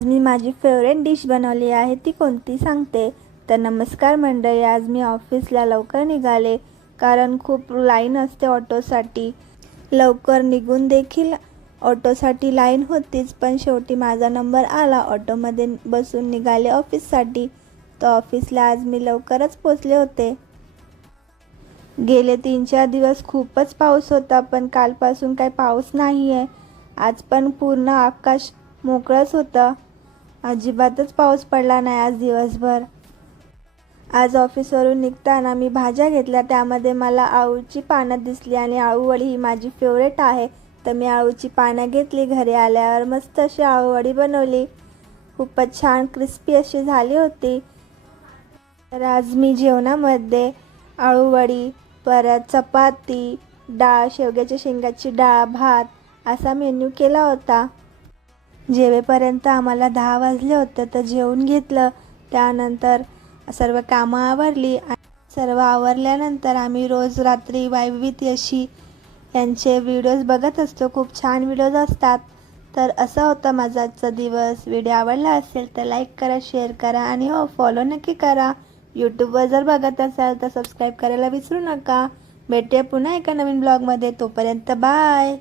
मी माझी favourite dish बनवली आहे ती कोणती सांगते। तर नमस्कार मंडळी, आज मी ऑफिसला लवकर निघाले कारण खूप लाईन असते ऑटोसाठी। लवकर निघून देखील ऑटोसाठी लाईन होतीच, पण शेवटी माझा नंबर आला। ऑटोमध्ये बसून निघाले ऑफिससाठी। तर ऑफिसला आज मी लवकरच पोचले होते। गेले 3-4 दिवस खूपच पाऊस होता, पण कालपासून काही पाऊस नाही आहे। आज पण पूर्ण आकाश मोकळंच होतं, अजिबातच पाऊस पडला नाही आज दिवसभर। आज ऑफिसवरून निघताना मी भाज्या घेतल्या, त्यामध्ये मला आळूची पानं दिसली आणि आळूवडी ही माझी फेवरेट आहे। तर मी आळूची पानं घेतली, घरी आल्यावर मस्त अशी आळूवडी बनवली। खूपच छान क्रिस्पी अशी झाली होती। तर आज मी जेवणामध्ये आळूवडी, परत चपाती, डाळ, शेवग्याच्या शेंगाची डाळ, भात असा मेन्यू केला होता। जेवेपर्यंत आम्हाला 10 वाजले होते, तर जेवून घेतलं। त्यानंतर सर्व कामं आवरली। सर्व आवरल्यानंतर आम्ही रोज रात्री वायवी यशी यांचे व्हिडिओज बघत असतो, खूप छान व्हिडिओज असतात। तर असा होता माझा आजचा दिवस। व्हिडिओ आवडला असेल तर लाईक करा, शेअर करा आणि हो फॉलो नक्की करा। यूट्यूबवर जर बघत असाल तर सबस्क्राईब करायला विसरू नका। भेटूया पुन्हा एका नवीन ब्लॉगमध्ये, तोपर्यंत बाय।